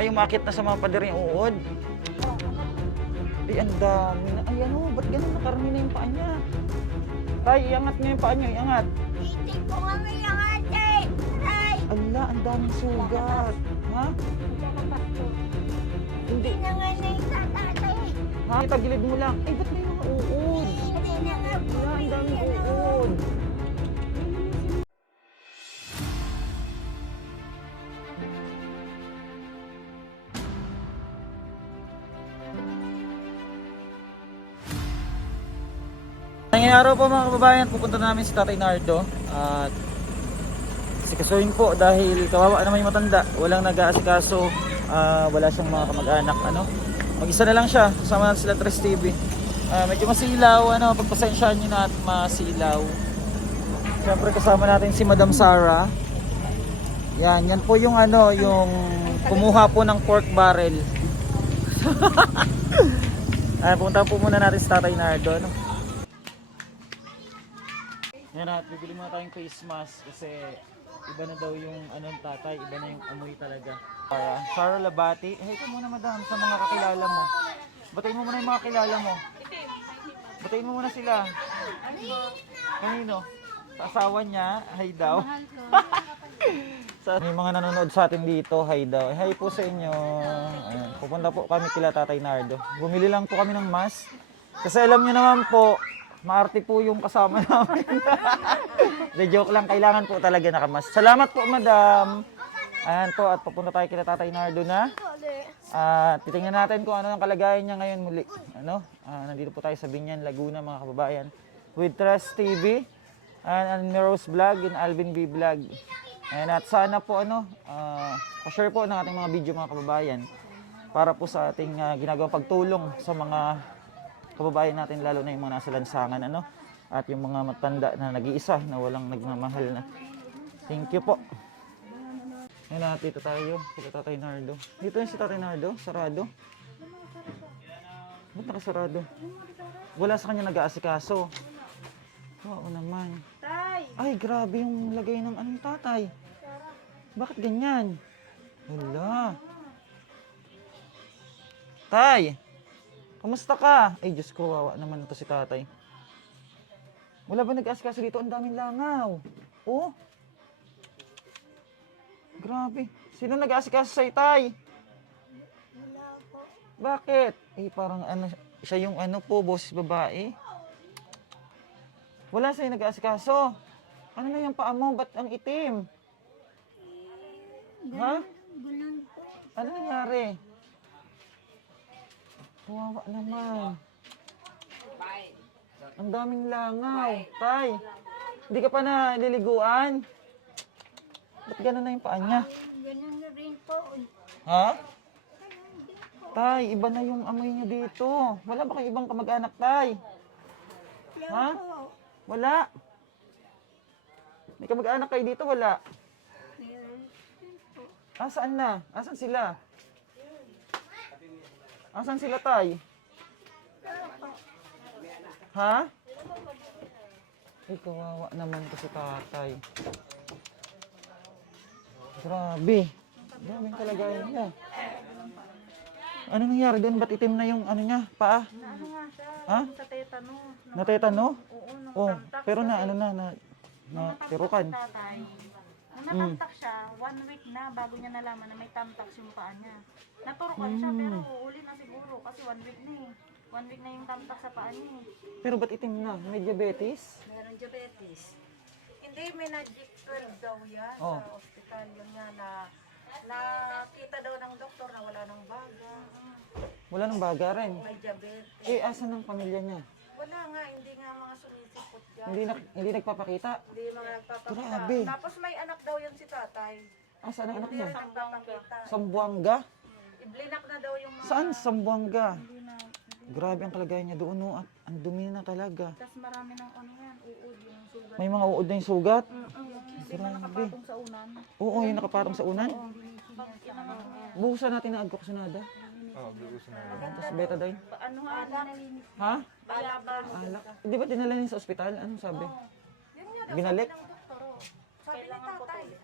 Ay, umakit na sa mga pader yung uod. Ay, ang dami na. Ay, ano, ba't ganun nakarami na yung paa niya? Tay, iangat niya yung paa niya, iangat. Hindi ko kami yung ate. Ay, Ala, ang daming sugat. Ha? hindi na nga na yung tatay. Ha? Tagilid mo lang. Ay, ba't may mga uod? Hindi na nga po. Ala, ang daming ano. uod. Ngayong araw po mga kababayan, pupunta namin si Tatay Nardo at sikasuhin po dahil kawawa naman yung matanda. Walang nag-aasikaso, ah, wala siyang mga kamag-anak. Ano? Mag-isa na lang siya, kasama natin sila Tres TV. Ah, medyo masilaw, ano, pagpasensyahan nyo na at masilaw. Siyempre kasama natin si Madam Sara. Yan, yan po yung ano, yung kumuha po ng pork barrel. Ay, pumunta po muna natin sa Tatay Nardo, ano? Yan at bibili muna tayong face mask kasi iba na daw yung ano ng tatay, iba na yung amoy talaga. Para Sara Labati, hey ka muna madam sa mga kakilala mo. Batayin mo muna yung mga kilala mo. Batayin mo muna sila. Kanino? Sa asawa niya, hi daw. sa may mga nanonood sa atin dito, hi daw. Hi po sa inyo. Ayan, pupunta po kami kila Tatay Nardo. Bumili lang po kami ng mask. Kasi alam niyo naman po, maarte po yung kasama namin. De joke lang, kailangan po talaga nakamas. Salamat po, madam. Ayan po, at papunta tayo kila Tatay Nardo na. At titingnan natin kung ano ang kalagayan niya ngayon muli. Ano? Ah, nandito po tayo sa Binyan, Laguna, mga kababayan. With Trust TV, and, and Miros Vlog, and Alvin B Vlog. Ayan, at sana po, ano, ah, pa-share po ng ating mga video, mga kababayan. Para po sa ating ah, ginagawang pagtulong sa mga kababayan natin, lalo na yung mga nasa lansangan, ano? At yung mga matanda na nag-iisa, na walang nagmamahal na. Thank you po. Ngayon na, dito tayo. Sila Tatay Nardo. Dito yung si Tatay Nardo. Sarado. Ba't nakasarado? Wala sa kanya nag-aasikaso. Oo naman. Tay, Ay, grabe yung lagay ng anong tatay. Bakit ganyan? Wala. Tay! Kamusta ka? Ay, Diyos ko, wawa naman ito si tatay. Wala ba nag-aasikaso dito? Ang daming langaw. Oh. Grabe. Sino nag-aasikaso sa tay? wala po. Bakit? Eh, parang ano, siya yung ano po, boses babae. Wala sa'yo nag-aasikaso. Ano na yung paa mo? Ba't ang itim? Ha? Ganun po. Ano nangyari? Kawawa naman. Ang daming langaw. Tay, hindi ka pa naliliguan? Ba't gano'n na yung paa niya? Ganun na rin po. Ha? Tay, iba na yung amoy niya dito. Wala ba kayong ibang kamag-anak, Tay? Ha? Wala. May kamag-anak kayo dito? Wala. Po. Asaan na? Asan sila? Asan sila, Tay? Ha? Ay, kawawa naman to si tatay. Grabe. Yung kalagayan niya. Ano nangyari doon? Ba't itim na yung ano niya? Paa? Ano nga siya? Ha? Sa tetano. Natetano? Oo, nung Oh, pero na ano na, na, na tirukan. Tatay. Nung Mm. natamtak siya, one week na bago niya nalaman na may tamtak yung paa niya. Naturukan siya pero Mm. uuli na siguro kasi one week na eh. One week na yung tamtak sa paa niya eh. Pero ba't itim na? May diabetes? Meron diabetes. Hindi, may magic 12 daw yan Oh. sa ospital. Yun nga na nakita daw ng doktor na wala ng baga. Wala nang baga rin. May diabetes. Eh, asan ang pamilya niya? Wala nga, hindi nga mga sumisipot dyan. Hindi, na, hindi nagpapakita. Hindi mga nagpapakita. Grabe. Tapos may anak daw yan si tatay. Asan ang anak Hindi niya? rin nagpapakita. Sambuanga? Iblinak na daw yung mga... Saan Sambuanga? Grabe ang kalagayan niya doon, no? At ang dumi na talaga. Tapos marami ng ano yan, uod yung sugat. May mga uod na yung sugat. Hindi ba nakapatong sa unan? Oo, yung nakapatong sa unan. Buhusan natin ng agkoksonada. Oo, buhusan na. Tapos betadine. Pa- Ano nga alak? Ha? Bayabas. Alak. Di ba dinala niya sa ospital? Anong sabi? Yun nga daw Binalik? sabi ng doktor. oh. Sabi ni Kailangan tatay. putulin.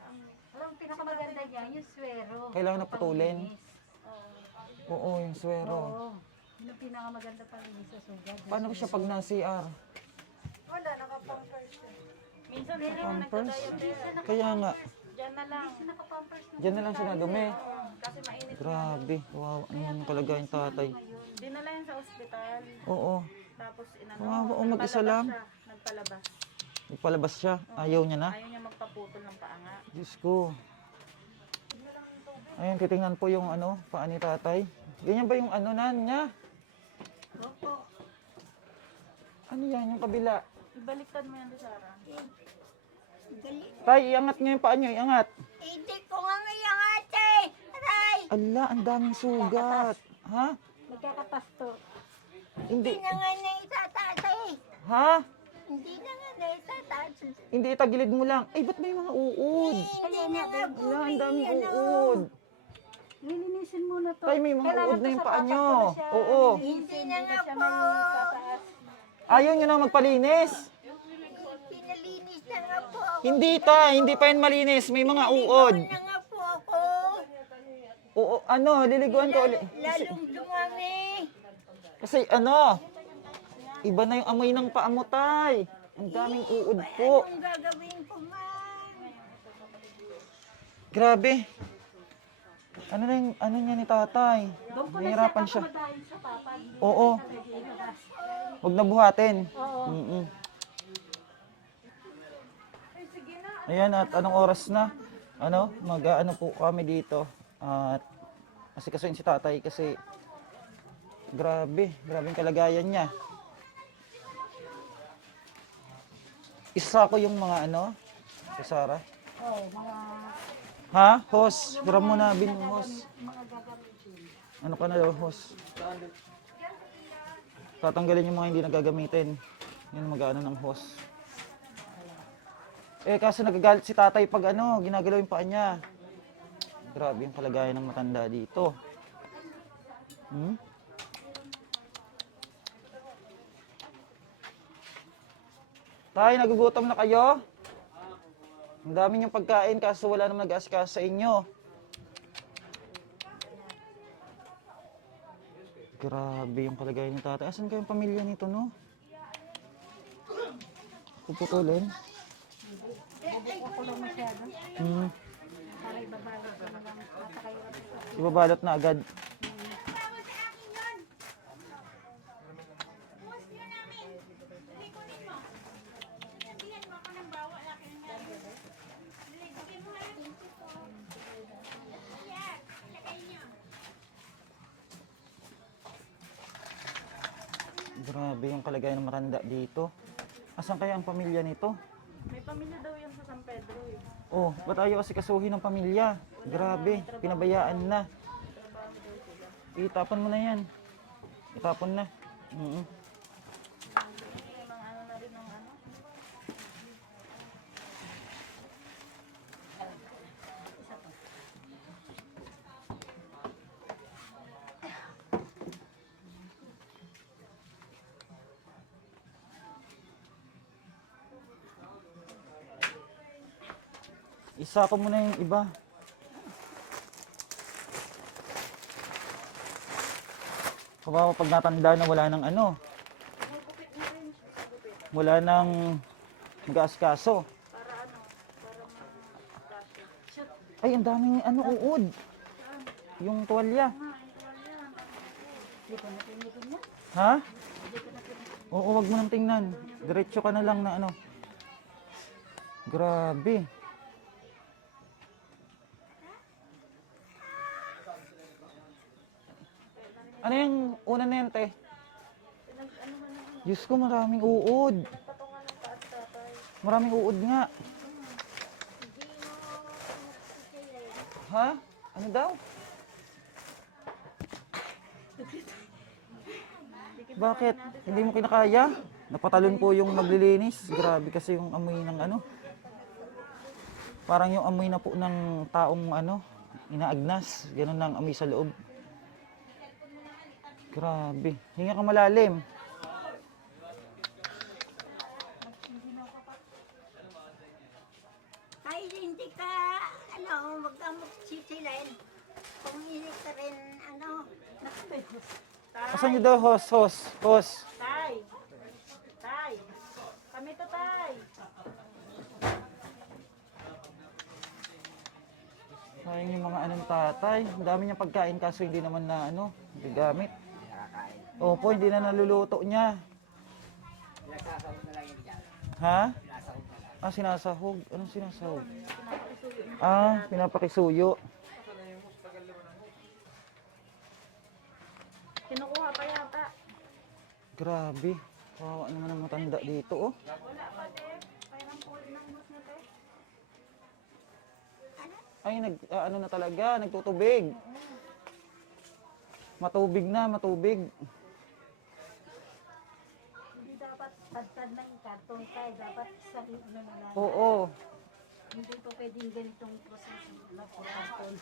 Walang pinakamaganda niya, yung swero. Kailangan na putulin. Oo, yung swero. Oo. Yun ang pinakamaganda pa rin sa sugat. Paano siya pag na-CR? Wala, nakapampers. Minsan hindi naman Pampers? nagdadiabetes. Kaya nga, Diyan na lang. dyan na lang siya nadumi. Kasi mainit. Grabe, wow, ano yung kalagayan tatay. Dinala yan sa ospital. Oo, Tapos inano. Wow, oh, mag-isa nagpalabas lang? siya, Nagpalabas. nagpalabas siya. Ayaw niya na. Ayaw niya magpaputol ng paa nga. Diyos ko. Ayun, titingnan po yung ano, paa ni tatay. Ganyan ba yung ano nan niya? Opo. Ano yan, yung kabila? Ibaliktad mo yan, Sarah. Tay, iangat niyo yung paa niyo, iangat. Hindi ko nga ngayang ate. Aray. Ala, ang daming sugat. Ha? Nagkakapasto. Hindi. Hindi na nga na itataas eh. Ha? Hindi na nga na itataas. Hindi itagilid mo lang. Ay, ba't may mga uod? Hindi na nga. Ala, ang daming ano. uod. Lilinisin mo na to. Tay, may mga uod na yung paa niyo. Oo. Hindi na nga po. Ayaw niyo na magpalinis. Pinalinis na nga po ako. Hindi ta, hindi pa yan malinis. May mga uod. na nga po ako. Oo, ano, liliguan ko ulit. Lalong dumami. Kasi ano, iba na yung amoy ng paa mo, tay. Ang daming uod po. Anong gagawin ko man? Grabe. Ano na yung, ano niya ni tatay? Nahihirapan siya. Oo. Huwag na buhatin. Oo. Ayan, at anong oras na? Ano, mag ano po kami dito. At kasi kasuin si tatay kasi grabe, grabe yung kalagayan niya. Isa ko yung mga ano, si Sarah. Ha? Hos. Gram mo na, bin hos. Ano ka na daw, hos? Tatanggalin yung mga hindi nagagamitin. Yun mag-ano ng hos. Eh, kaso nagagalit si tatay pag ano, ginagalaw yung paa niya. Grabe yung kalagayan ng matanda dito. Hmm? Tay, nagugutom na kayo? Ang dami niyong pagkain kaso wala namang nag-asikaso sa inyo. Grabe yung kalagayan ni tatay. Asan kayong pamilya nito, no? Puputulin? Hmm. Ibabalot na agad. Grabe yung kalagayan ng matanda dito. Asan kaya ang pamilya nito? May pamilya daw yan sa San Pedro eh. Oh, ba't ayaw kasi kasuhin ng pamilya? Grabe, pinabayaan na. Itapon mo na yan. Itapon na. Mm May Isa ko muna yung iba. Kawawa pag natanda na wala nang ano. Wala nang mag-aasikaso. Para ano, para ma-kasya. Ay, ang daming ano, uod. Yung tuwalya. Ha? Oo, wag mo nang tingnan. Diretso ka na lang na ano. Grabe. Ano yung una na? Diyos ko, maraming uod. Maraming uod nga. Ha? Ano daw? Bakit? Hindi mo kinakaya? Napatalon po yung maglilinis. Grabe kasi yung amoy ng ano. Parang yung amoy na po ng taong ano, inaagnas. Ganun ang amoy sa loob. Grabe. Hinga ka malalim. Ay, hindi ka, ano, wag kang magsisilain. Kung hindi ka rin, ano, Asan nyo daw, host, host, host? Tay! Tay! Kami to, Tay! Sayang yung mga anong tatay. Ang dami niyang pagkain kaso hindi naman na ano, hindi gamit. Opo, hindi na naluluto niya. Ha? Ah, sinasahog. Anong sinasahog? Ah, pinapakisuyo. Kinukuha pa yata. Grabe. Kawawa naman ang matanda dito, oh. Wala pa, te. Kailan po ng bus na, te? Ay, nag, ah, ano na talaga, nagtutubig. Matubig na, matubig. Hindi dapat tagtad ng karton kay dapat sa ano na lang. Oo. Hindi po pwedeng ganitong proseso na po karton.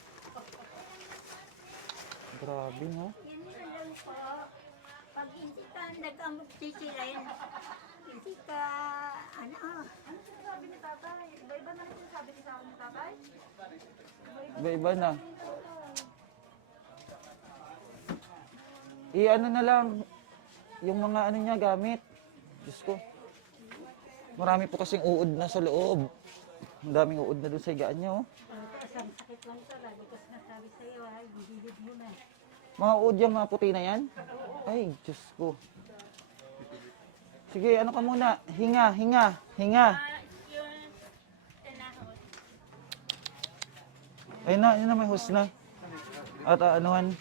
Grabe, no? Yan na lang po. Pag hindi ka nag-amot sisirin, hindi ka, ano, Ano sinasabi ni tatay? Iba-iba na rin sinasabi ni sa ni tatay? Iba-iba na. I-ano na lang, yung mga ano niya gamit. Diyos ko. Marami po kasing uod na sa loob. Ang daming uod na doon sa higaan niya, oh. lang talaga kasi nasabi sa'yo, ha, gilid mo na. Mga uod yung mga puti na yan? Ay, Diyos ko. Sige, ano ka muna? Hinga, hinga, hinga. Ay na, yun na may host na. At uh, anuhan.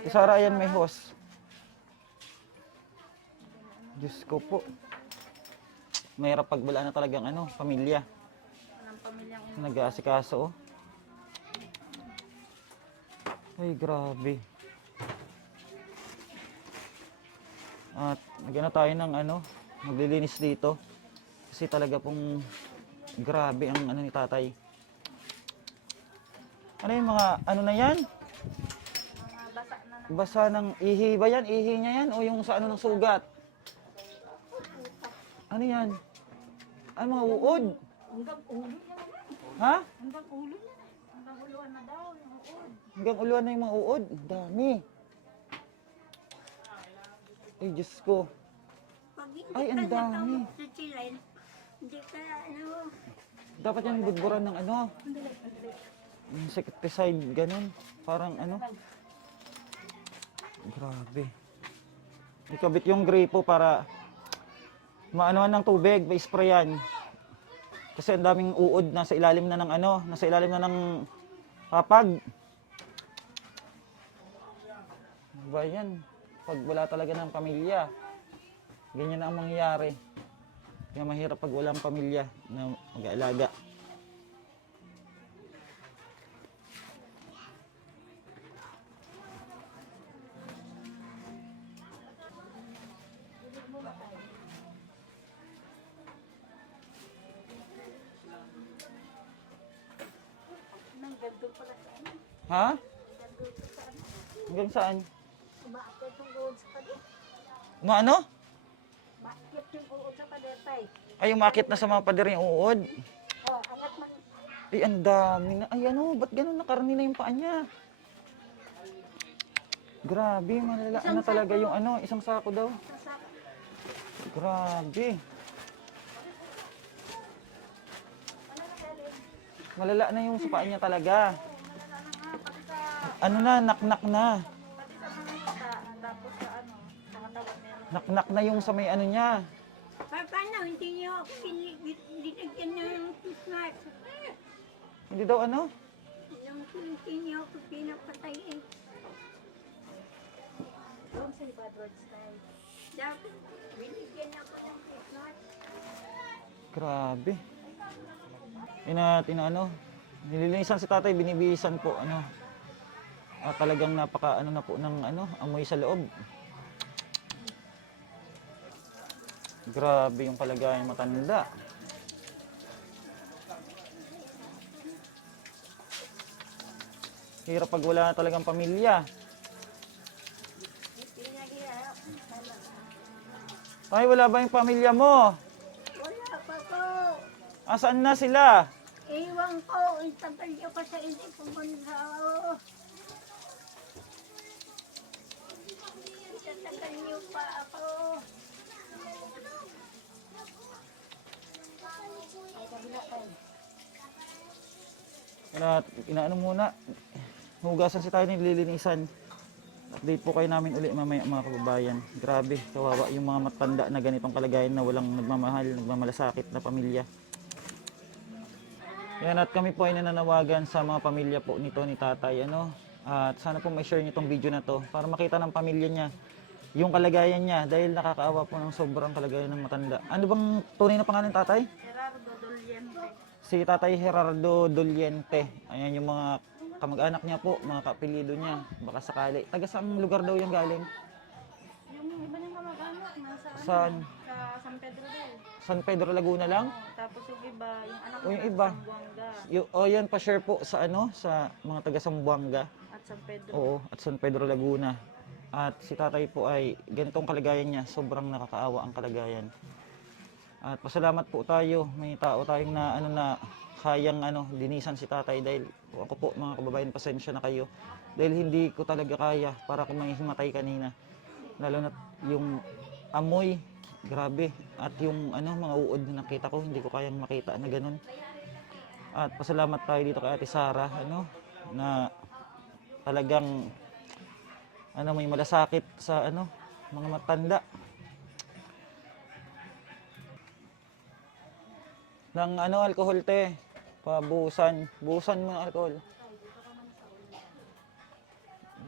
Si Sarah yan may host. Diyos ko po. Mahirap pag wala na talagang ano, pamilya. Walang pamilyang Nag-aasikaso, oh. Ay, grabe. At nagano tayo ng ano, maglilinis dito. Kasi talaga pong grabe ang ano ni tatay. Ano yung mga, ano na yan? Basa ng ihi ba yan? Ihi niya yan? O yung sa ano ng sugat? Ano yan? Ano mga uod? Hanggang ulo niya na. Ha? Hanggang ulo niya na. Hanggang uluan na daw yung uod. Hanggang uluan na yung mga uod. Dami. Ay, Diyos ko. Ay, ang dami. hindi ka, ano, Dapat yan budburan ng ano. Insecticide, ganun. Parang ano. Grabe. Ikabit yung gripo para maanuhan ng tubig, pa-sprayan. Kasi ang daming uod nasa ilalim na ng ano, nasa ilalim na ng papag. Ano Ba yan? Pag wala talaga ng pamilya, ganyan na ang mangyayari. Kaya mahirap pag walang pamilya na mag-aalaga. Ha? Hanggang saan? Umaakit yung uod sa pader. Maano? Umaakit yung uod sa pader, tay. Ay, umakit na sa mga pader yung uod. Oh, angat man. Ay, ang dami na. Ay, ano, ba't ganun nakarni na yung paa niya? Grabe, malala na talaga yung ano, isang sako daw. Sa Grabe. Malala na yung sa paa niya talaga. Ano na, naknak na. Pati sa mga mata, tapos sa ano, sa katawan niya. Naknak na yung sa may ano niya. Pa- Paano? Hindi niyo ako binigyan ng Christmas. Hindi daw ano? Yung hindi niyo ako pinapatay eh. Doon sa iba, Edward style. Dapat binigyan ako ng Christmas. Grabe. Ina, ano, nililinisan si tatay, binibihisan po, ano. Ah, talagang napaka, ano na po, ng, ano, amoy sa loob. Grabe yung kalagayan matanda. Hirap pag wala na talagang pamilya. Ay, wala ba yung pamilya mo? Wala pa po. Asaan na sila? Iwan ko, itagal niyo ko sa hindi pumunta. Itatagal niyo pa ako. At inaano muna, hugasan si tayo nililinisan. Update po kayo namin uli mamaya mga kababayan. Grabe, kawawa yung mga matanda na ganitong kalagayan na walang nagmamahal, nagmamalasakit na pamilya. Yan at kami po ay nananawagan sa mga pamilya po nito ni tatay. Ano? At sana po may share niyo itong video na to para makita ng pamilya niya yung kalagayan niya dahil nakakaawa po ng sobrang kalagayan ng matanda. Ano bang tunay na pangalan tatay? Gerardo Doliente. Si Tatay Gerardo Doliente. Ayan yung mga kamag-anak niya po, mga kapilido niya. Baka sakali. Taga saang lugar daw yung galing? Yung iba niyang kamag-anak, nasa ano, Saan? sa San Pedro daw. San Pedro Laguna lang? Oo, tapos yung iba, yung anak O, yung iba? Sambuanga Y- o yan, pa-share po sa ano, sa mga taga Sambuanga. at San Pedro. Oo, at San Pedro Laguna. At si tatay po ay ganitong kalagayan niya, sobrang nakakaawa ang kalagayan. At pasalamat po tayo, may tao tayong na ano na kayang ano linisan si tatay dahil ako po mga kababayan pasensya na kayo dahil hindi ko talaga kaya para kung himatay kanina. Lalo na yung amoy, grabe. At yung ano mga uod na nakita ko, hindi ko kayang makita na ganun. At pasalamat tayo dito kay Ate Sara, ano, na talagang ano may malasakit sa ano mga matanda. Ng ano alcohol te. Pabusan busan mo ng alcohol.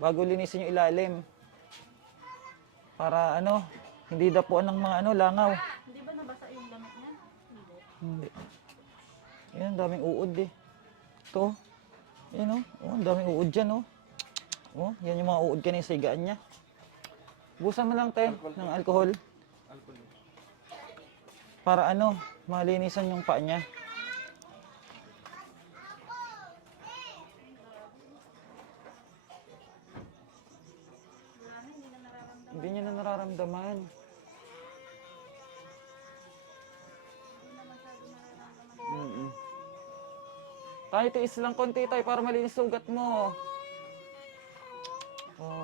Bago linisin yung ilalim. Para ano hindi dapuan ng mga ano langaw. Hindi ba nabasa yung damit niya? Hindi. yan daming uod eh. Ito. Yan oh, oh ang daming uod dyan oh oh yan yung mga uod kanina sa higaan niya. Busan mo lang te ng alcohol. Para ano malinisan yung paa niya. Hindi niya na nararamdaman. Mm-mm. Tayo, tiis lang konti tayo para malinis sugat mo.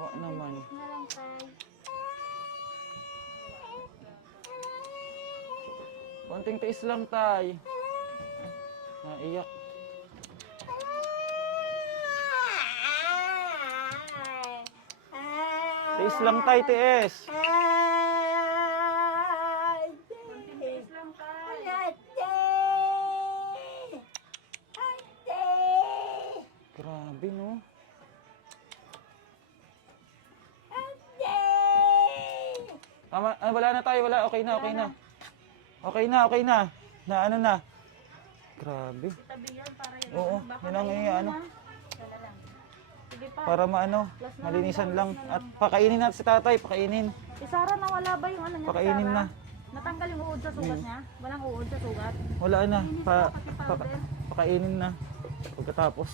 Oo naman. Konting tiis lang tay. Naiyak. Tiis lang tay, tiis. Tiis Tama, ah, wala na tayo, wala. Okay na, okay na. Okay na, okay na. Na ano na. Grabe. Tabi yan para yun. Oo, yun ang mainom ano. lang. Sige pa. Para maano, malinisan lang. At pakainin natin si tatay, pakainin. Isara na wala ba yung ano niya? Pakainin na. Natanggal yung uod sa sugat niya? Walang uod sa sugat? Wala na. Pa, pa, pakainin na. Pagkatapos.